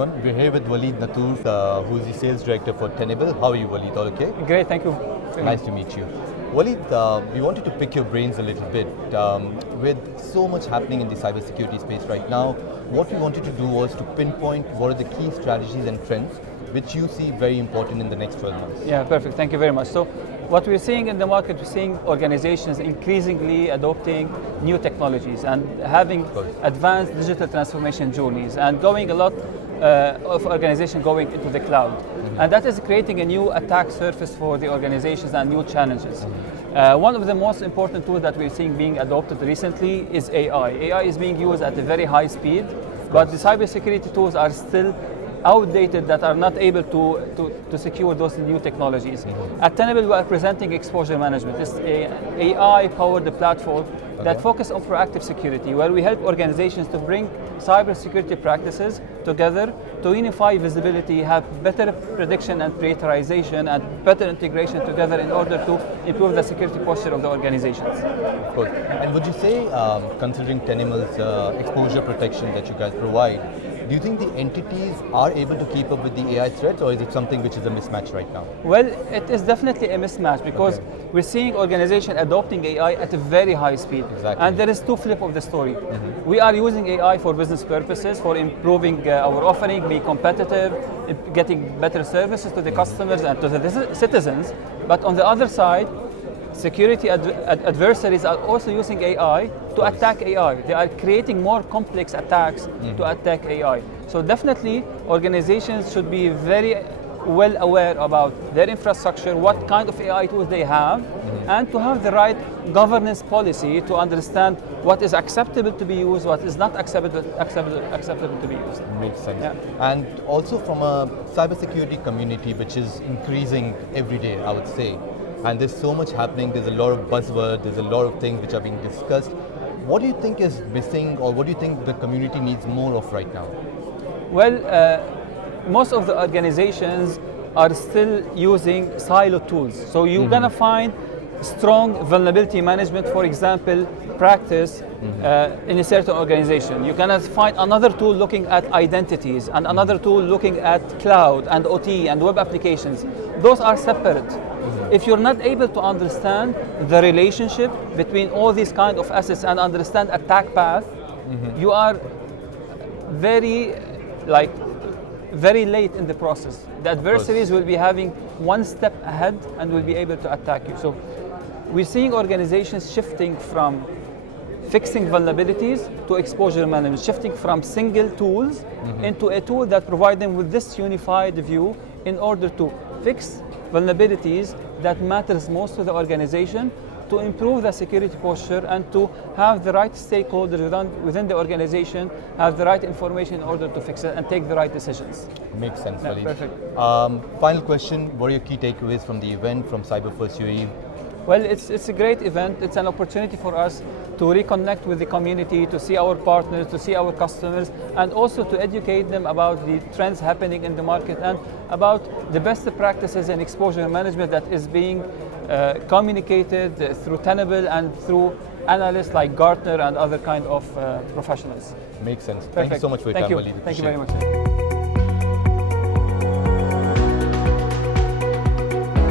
everyone. We're here with Walid Natour, who's the sales director for Tenable. How are you, Walid? All okay? Great, thank you. Nice to meet you. Walid, we wanted to pick your brains a little bit. With so much happening in the cybersecurity space right now, what we wanted to do was to pinpoint what are the key strategies and trends which you see very important in the next 12 months. Yeah, perfect. Thank you very much. So, what we're seeing in the market, we're seeing organizations increasingly adopting new technologies and having advanced digital transformation journeys and going a lot of organizations going into the cloud. And that is creating a new attack surface for the organizations and new challenges. One of the most important tools that we're seeing being adopted recently is AI. AI is being used at a very high speed, but the cybersecurity tools are still outdated, that are not able to secure those new technologies. At Tenable, we are presenting exposure management. It's an AI-powered platform that focuses on proactive security, where we help organizations to bring cybersecurity practices together to unify visibility, have better prediction and prioritization, and better integration together in order to improve the security posture of the organizations. Of course. And would you say, considering Tenable's exposure protection that you guys provide, do you think the entities are able to keep up with the AI threats, or is it something which is a mismatch right now? Well, it is definitely a mismatch because we're seeing organizations adopting AI at a very high speed. Exactly. And there is two flips of the story. We are using AI for business purposes, for improving our offering, being competitive, getting better services to the customers and to the citizens. But on the other side, security adversaries are also using AI to attack AI. They are creating more complex attacks to attack AI. So definitely, organizations should be very well aware about their infrastructure, what kind of AI tools they have, and to have the right governance policy to understand what is acceptable to be used, what is not acceptable to be used. Makes sense. Yeah. And also from a cybersecurity community which is increasing every day, I would say, and there's so much happening, there's a lot of buzzwords, there's a lot of things which are being discussed. What do you think is missing, or what do you think the community needs more of right now? Well, most of the organizations are still using silo tools. So you're gonna find strong vulnerability management, for example, practice in a certain organization. You're gonna find another tool looking at identities and another tool looking at cloud and OT and web applications. Those are separate. If you're not able to understand the relationship between all these kind of assets and understand attack path, you are very late in the process. The adversaries will be having one step ahead and will be able to attack you. So we're seeing organizations shifting from fixing vulnerabilities to exposure management, shifting from single tools into a tool that provides them with this unified view in order to fix vulnerabilities that matters most to the organization, to improve the security posture, and to have the right stakeholders within the organization have the right information in order to fix it and take the right decisions. Makes sense, Walid. Perfect. Final question, what are your key takeaways from the event, from Cyber First UAE? Well, it's a great event. It's an opportunity for us to reconnect with the community, to see our partners, to see our customers, and also to educate them about the trends happening in the market and about the best practices in exposure management that is being communicated through Tenable and through analysts like Gartner and other kind of professionals. Makes sense. Perfect. Thank you so much for your time, Walid. Thank you very much.